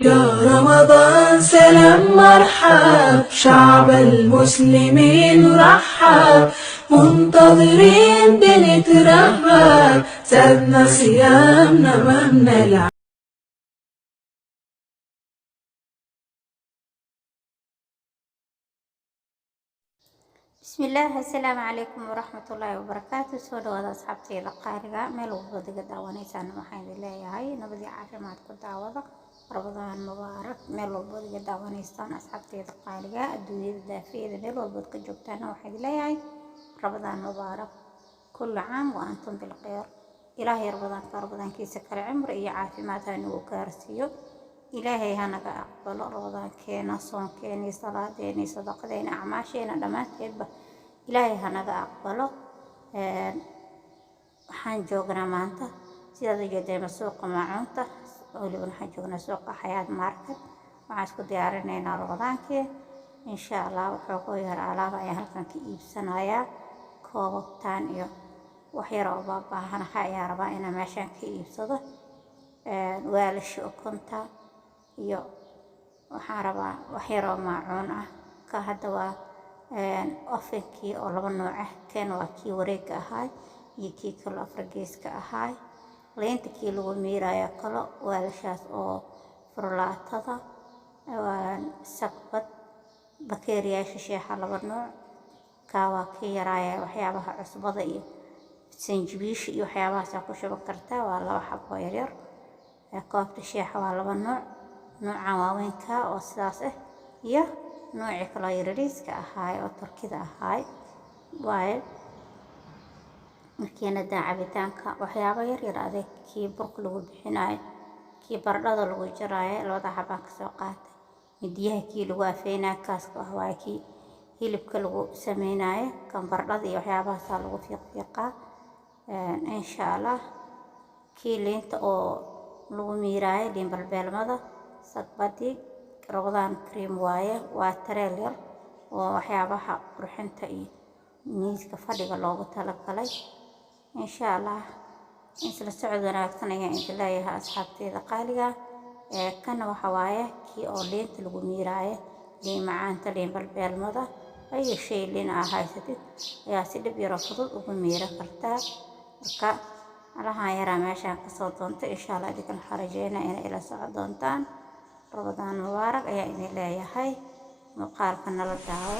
يا رمضان سلام مرحب، شعب المسلمين رحب، منتظرين بنترهب، زادنا صيامنا ما بنلعب. بسم الله. السلام عليكم ورحمة الله وبركاته. سو dhawaada asxaabtayda qaaliga meel walba diga daawaneysaan waxaan idin leeyahay nabadii caafimaad ku daawada Ramadaan mubaarak. meel walba diga daawaneysaan asxaabtayda qaaliga adduunyada daafiyada meel walba ka joogtaan waxaan idin leeyahay Ramadaan mubaarak. kullu caam wa antum bil khayr. ilaahay Ramadaankiisa kale cimri iyo caafimaad ha nagu gaarsiiyo. ilaahay hanaga aqbalo Ramadaankeena, soonkeena, salaadeena, sadaqadeena, acmaasheena dhamaanteedba ilaahay hanaga aqbalo. waxaan joognaa maanta sidaad u jeedeen suuqa maacuunta, waliba waxaan joognaa suuqa Xayaat Market. waxaan isku diyaarinaynaa Ramadaankii insha Allah. wuxuu ku yar alaab ayaan halkan ka iibsanayaa, koobabtaan iyo wax yar oo baahan ayaan rabaa inaan meeshaan ka iibsado. weelasha ukunta iyo waxaan rabaa wax yar oo maacuun ah. ka hadda waa ofinkii oo laba nooc ah, kan waa kii wareegga ahaa iyo kii kale afrageeska ahaa. leenta kii lagu miirayo kale weelashaas oo furlaatada, sakbad, bakeeriyaasha sheexa laba nooc. ka waa kii yaraaya waxyaabaha cusbada iyo sanjabiisha iyo waxyaabahaas ku shuban kartaa, waa laba xabo yar. koobta sheexa waa laba nooc, noocan waaweynka oo sidaas ah iyo nooci kale yariiska ahaa oo turkida ahaa. waaye markiina cabitaanka waxyaabo yar yar adeeg kii burka lagu bixinayo, kii baradhada lagu jaraayo labada xabaan ka soo qaatay. midiyaha kii lagu afeynaa kaaska ah waa kii hilibka lagu sameynayo, kan baradhada iyo waxyaabahaas lagu fiiqfiiqaa insha Allah. kii leenta oo lagu miiraayo liin balbeelmada, sakbadii Ramadaan cream waaye, waa tareel yar oo waxyaabaha qurxinta iyo miiska fadhiga loogu talagalay insha Allah. isla socod wanaagsan ayaan idin leeyahay asxaabtayda qaaliga. kana waxa waaye kii oo leenta lagu miiraayo, liin macaanta, liin balbeelmada ayo shay liin haysatid ayaa si dhib yar oo fudud ugu miira kartaa. marka alahan yaraa meeshaan ka soo doonta insha Allah. idinkan xarajeena inay ila socod doontaan. Ramadaan mubaarak ayaa idin leeyahay. muuqaalka nala daawo.